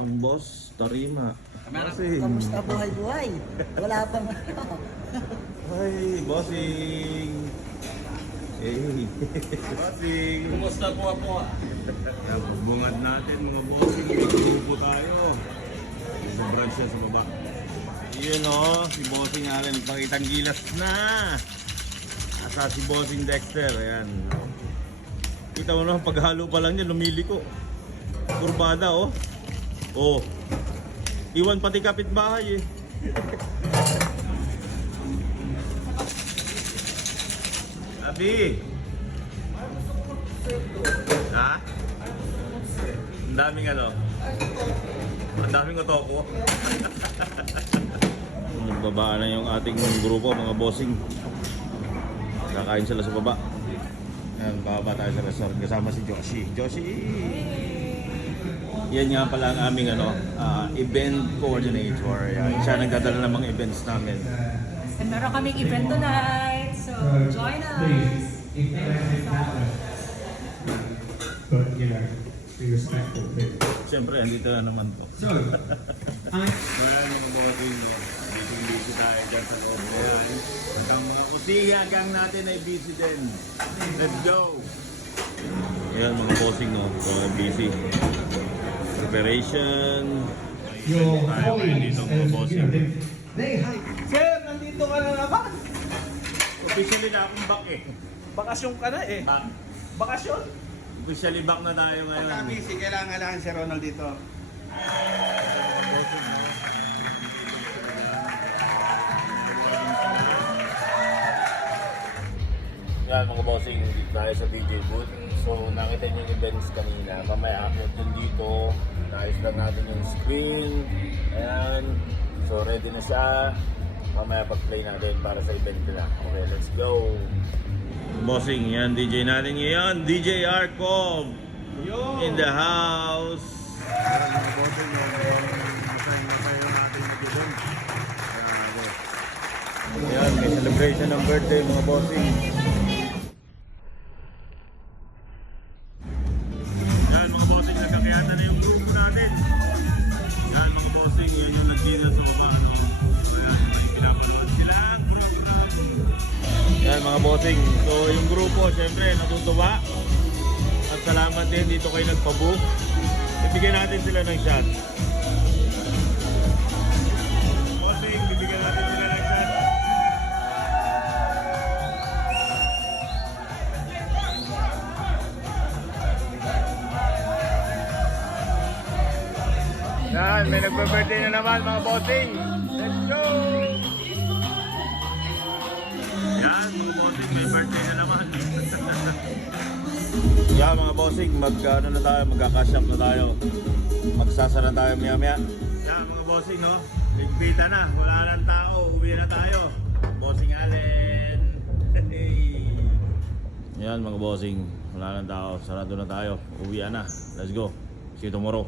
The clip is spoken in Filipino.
ang boss, Tarima. Bossing. Kamusta buhay-buhay? Wala pang ano. Ay, bossing. Hey, bossing. Kumusta po ako? Tapos bungad natin mga bossing. May grupo tayo. Sa branch siya sa baba. Yun o, si bossing Allen. Nagpakitang gilas na. Asa si bossing Dexter. Ayan. Kita mo naman, paghalo pa lang niya, lumiliko. Kurbada oh. Oh. Iwan pati kapitbahay eh. Abi. Ha? Ang daming ano? Ang daming otoko. Nagbaba na yung ating grupo, mga bossing. Kakain sila sa baba. Yan, bababa tayo sa resort kasama si Joshi. Joshi! Yan nga pala ang aming ano, event coordinator. Yan. Siya nagdadala ng mga events namin. And meron kaming event tonight, so join us! But, you know, be respectful too. Siyempre, andito na naman to. So, Wala namang bossing. Busy tayo dyan sa loob. Yan. At ang mga kusiya gang natin ay busy din. Let's go! Ayan mga bossing no, so busy. Preparation. your Tayo ngayon colleagues, dito mga and, you bossing. know, they have Sir, nandito ka na naman. Officially na akong back eh. Bakasyon ka na eh. Back. Bakasyon? Officially back na tayo ngayon. Pagka busy, kailangan si Ronald dito. Yan mga bossing, dito tayo sa DJ booth. So nakita niyo yung events kanina. Mamaya upload din dito. Naayos lang natin yung screen. Ayan. So ready na siya. Mamaya pag-play natin para sa event na. Okay, let's go. Bossing, yan DJ natin ngayon. DJ Arcom in the house. Mga bossing, masaya yung ating mag-event. Ayan, may celebration ng birthday mga bossing. Yan mga bossing, nagkakayata na yung grupo natin. Yan mga bossing, yan yung nagdina sa baba. No? Ayan, may pinapanood sila ang program. Yan mga bossing, so yung grupo syempre natutuwa. At salamat din dito kayo nagpa-book. Ibigyan natin sila ng shot. Bossing, bibigyan natin sila ng shot. Yan, may nagbe-birthday na naman mga bossing. Let's go! Yan, mga bossing, may birthday na naman. Yan mga bossing, mag-ano na tayo, magkakasyap na tayo. Magsasara tayo maya-maya. Yan mga bossing, no? Ligpita na, wala nang tao, uwi na tayo. Bossing Allen. Yan mga bossing, wala nang tao, sarado na tayo. Uwi na. Let's go. See you tomorrow.